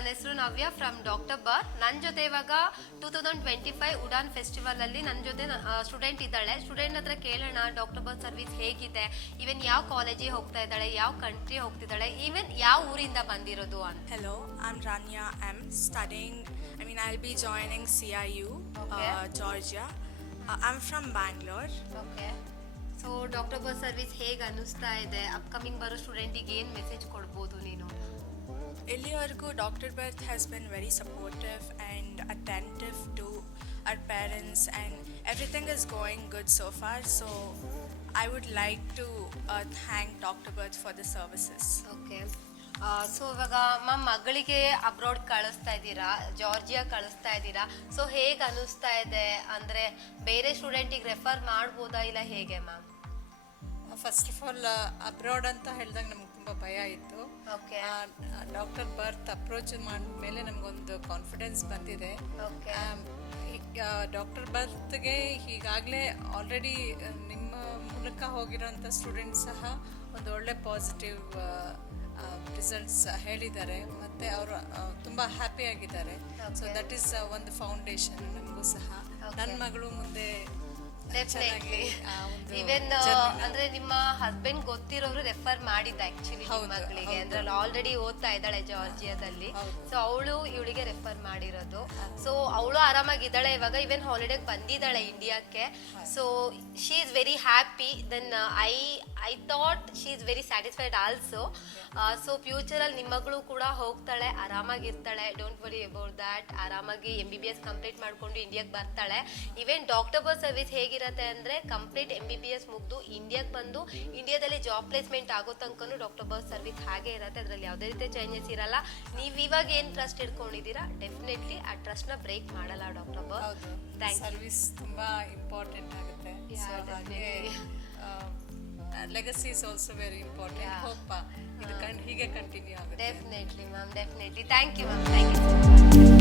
ನನ್ನ ಹೆಸರು ನವ್ಯ from doctor bar. ನನ್ನ ಜೊತೆ ಇವಾಗ 2025 ಉಡಾನ್ ಫೆಸ್ಟಿವಲ್ ಅಲ್ಲಿ ನನ್ನ ಜೊತೆ ಸ್ಟೂಡೆಂಟ್ ಇದ್ದಾಳೆ. ಸ್ಟೂಡೆಂಟ್ ಹತ್ರ ಕೇಳೋಣ ಡಾಕ್ಟರ್ ಬಾರ್ ಸರ್ವಿಸ್ ಹೇಗಿದೆ, ಈವನ್ ಯಾವ ಕಾಲೇಜಿಗೆ ಹೋಗ್ತಾ ಇದ್ದಾಳೆ, ಯಾವ ಕಂಟ್ರಿ ಹೋಗ್ತಿದ್ದಾಳೆ, ಈವನ್ ಯಾವ ಊರಿಂದ ಬಂದಿರೋದು ಅಂತ. Hello, I'm Rania. I'll be joining CIU, Georgia. I'm from Bangalore. Okay, so doctor bar service ಹೇಗೆ ಅನ್ನಿಸ್ತಾ ಇದೆ? ಅಪ್ಕಮಿಂಗ್ ಬರೋ ಸ್ಟೂಡೆಂಟಿಗೆ ಏನು ಮೆಸೇಜ್ ಕೊಡ್ಬೋದು ನೀನು? ಇಲ್ಲಿವರೆಗೂ doctor birth has been very supportive and attentive to our parents and everything is going good so far. So I would like to thank Dr. Birth for the services. Okay, so ಇವಾಗ ಮಗಳಿಗೆ abroad ಕಳಿಸ್ತಾ ಇದ್ದೀರಾ, Georgia ಕಳಿಸ್ತಾ ಇದ್ದೀರಾ. So ಹೇಗೆ ಅನ್ನಿಸ್ತಾ ಇದೆ? ಅಂದರೆ ಬೇರೆ ಸ್ಟೂಡೆಂಟಿಗೆ ರೆಫರ್ ಮಾಡ್ಬೋದಾ ಇಲ್ಲ ಹೇಗೆ ma'am? First of all abroad ಅಂತ ಹೇಳಿದಾಗ ನಮ್ಗೆ ತುಂಬ ಭಯ ಇತ್ತು. ಓಕೆ, ಡಾಕ್ಟರ್ ಬರ್ತ್ ಅಪ್ರೋಚ್ ಮಾಡಿದ್ಮೇಲೆ ನಮಗೊಂದು ಕಾನ್ಫಿಡೆನ್ಸ್ ಬಂದಿದೆ. ಓಕೆ, ಡಾಕ್ಟರ್ ಬರ್ತ್ಗೆ ಈಗಾಗಲೇ ಆಲ್ರೆಡಿ ನಿಮ್ಮ ಮೂಲಕ ಹೋಗಿರೋಂಥ ಸ್ಟೂಡೆಂಟ್ಸ್ ಸಹ ಒಂದು ಒಳ್ಳೆ ಪಾಸಿಟಿವ್ ರಿಸಲ್ಟ್ಸ್ ಹೇಳಿದ್ದಾರೆ ಮತ್ತು ಅವರು ತುಂಬ ಹ್ಯಾಪಿಯಾಗಿದ್ದಾರೆ. ಸೊ ದಟ್ ಈಸ್ ಒಂದು ಫೌಂಡೇಶನ್ ನಮಗೂ ಸಹ. ನನ್ನ ಮಗಳು ಮುಂದೆ ಡೆಫಿನೆಟ್ಲಿ ಈವನ್ ಅಂದ್ರೆ ನಿಮ್ಮ ಹಸ್ಬೆಂಡ್ ಗೊತ್ತಿರೋರು ರೆಫರ್ ಮಾಡಿದ್ದ ಆಕ್ಚುಲಿ ಮಗಳಿಗೆ, ಅಂದ್ರೆ ಆಲ್ರೆಡಿ ಓದ್ತಾ ಇದ್ದಾಳೆ ಜಾರ್ಜಿಯಾದಲ್ಲಿ. ಸೊ ಅವಳು ಇವಳಿಗೆ ರೆಫರ್ ಮಾಡಿರೋದು. ಸೊ ಅವಳು ಆರಾಮಾಗಿದ್ದಾಳೆ ಇವಾಗ, ಈವನ್ ಹಾಲಿಡೇಗೆ ಬಂದಿದ್ದಾಳೆ ಇಂಡಿಯಾಕ್ಕೆ. So she is very happy. Then I thought she is very satisfied also. So ಫ್ಯೂಚರಲ್ಲಿ ನಿಮ್ಮ ಮಗಳು ಕೂಡ ಹೋಗ್ತಾಳೆ, ಆರಾಮಾಗಿರ್ತಾಳೆ. Don't worry about that. ಆರಾಮಾಗಿ MBBS ಕಂಪ್ಲೀಟ್ ಮಾಡ್ಕೊಂಡು ಇಂಡಿಯಾಗೆ ಬರ್ತಾಳೆ. ಈವನ್ ಡಾಕ್ಟರ್ ಬಾರ್ ಸರ್ವಿಸ್ ಹೇಗಿರತ್ತೆ ಅಂದ್ರೆ ಕಂಪ್ಲೀಟ್ MBBS ಮುಗ್ದು ಇಂಡಿಯಾಗೆ ಬಂದು ಇಂಡಿಯಾದಲ್ಲಿ ಜಾಬ್ ಪ್ಲೇಸ್ಮೆಂಟ್ ಆಗೋ ತನಕನೂ ಡಾಕ್ಟರ್ ಬಾರ್ ಸರ್ವಿಸ್ ಹಾಗೆ ಇರತ್ತೆ. ಅದ್ರಲ್ಲಿ ಯಾವುದೇ ರೀತಿ ಚೇಂಜಸ್ ಇರಲ್ಲ. ನೀವು ಇವಾಗ ಏನು ಟ್ರಸ್ಟ್ ಇಟ್ಕೊಂಡಿದ್ದೀರಾ, ಡೆಫಿನೆಟ್ಲಿ ಆ ಟ್ರಸ್ಟ್ ನ ಬ್ರೇಕ್ ಮಾಡಲ್ಲ ಡಾಕ್ಟರ್ ಬಾರ್. ಸರ್ವಿಸ್ ತುಂಬ ಇಂಪಾರ್ಟೆಂಟ್ ಆಗುತ್ತೆ. Legacy is also very important. Hope ಇದು ಹೀಗೆ ಕಂಟಿನ್ಯೂ ಆಗುತ್ತೆ. Definitely ma'am, definitely. Thank you ma'am, thank you.